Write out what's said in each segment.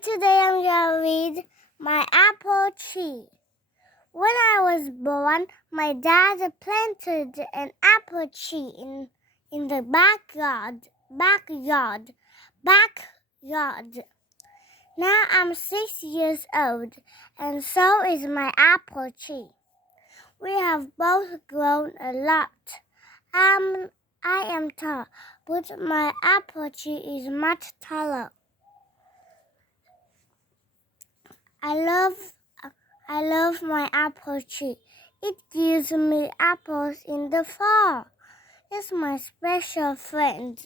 today I'm going to read my apple tree. When I was born, my dad planted an apple tree in the backyard. Now I'm 6 years old, and so is my apple tree. We have both grown a lot. I am tall, but my apple tree is much taller. I love my apple tree. It gives me apples in the fall. It's my special friend.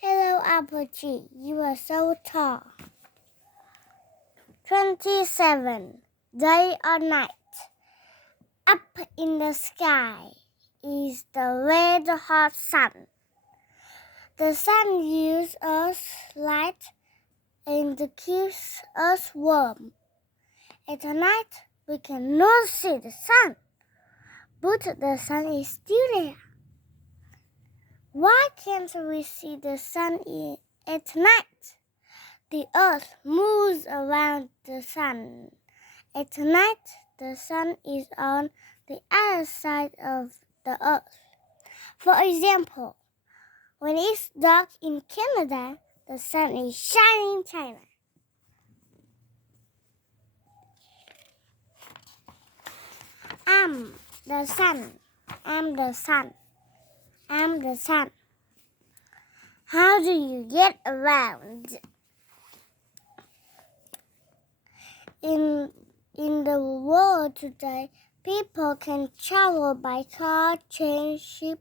Hello, apple tree. You are so tall. 27. Day or night. Up in the sky is the red hot sun. The sun gives us light and keeps us warm. At night, we cannot see the sun, but the sun is still there. Why can't we see the sun at night? The earth moves around the sun. At night, the sun is on the other side of the earth. For example, when it's dark in Canada, the sun is shining in China. I'm the sun. I'm the sun. I'm the sun. How do you get around? In the world today, people can travel by car, train, ship,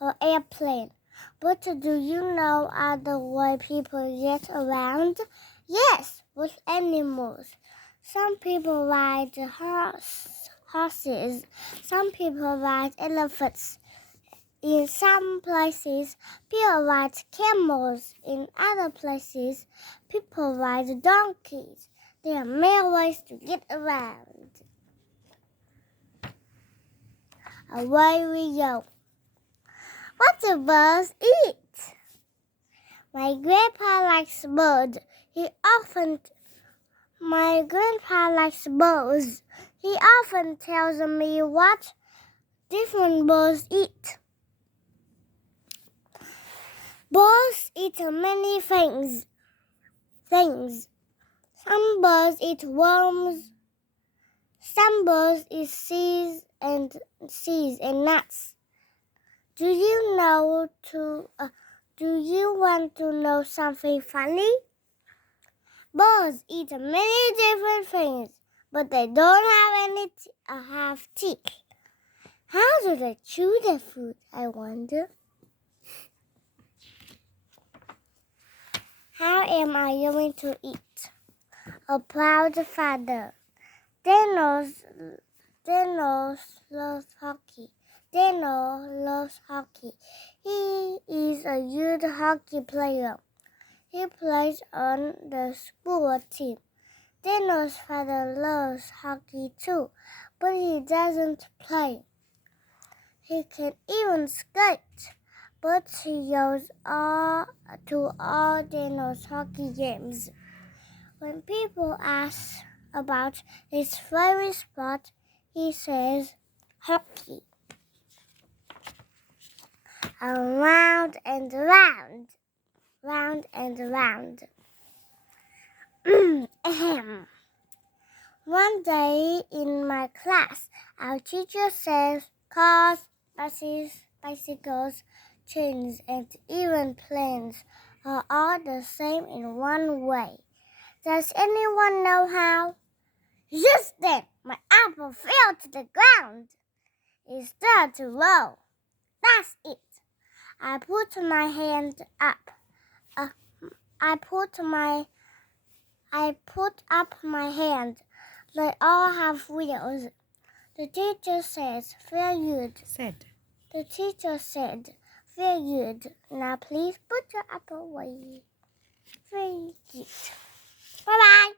or airplane. But do you know other way people get around? Yes, with animals. Some people ride horses. Some people ride elephants. In some places, people ride camels. In other places, people ride donkeys. There are many ways to get around. Away we go. What do birds eat? My grandpa likes birds. My grandpa likes birds. He often tells me what different birds eat. Birds eat many things. Some birds eat worms. Some birds eat seeds and nuts. Do you want to know something funny? Birds eat many different things, but they don't have teeth. How do they chew their food, I wonder? How am I going to eat? A proud father. Daniel loves hockey. Daniel loves hockey. He is a good hockey player. He plays on the school team. Daniel's father loves hockey too, but he doesn't play. He can even skate, but he goes to all Daniel's hockey games. When people ask about his favorite sport, he says hockey. Round and round, round and round. One day in my class, our teacher says cars, buses, bicycles, trains, and even planes are all the same in one way. Does anyone know how? Just then, my apple fell to the ground. It started to roll. That's it. I put my hand up. I put up my hand. They all have wheels. The teacher says, very good. The teacher said, very good. Now please put your apple away. Very good. Bye-bye.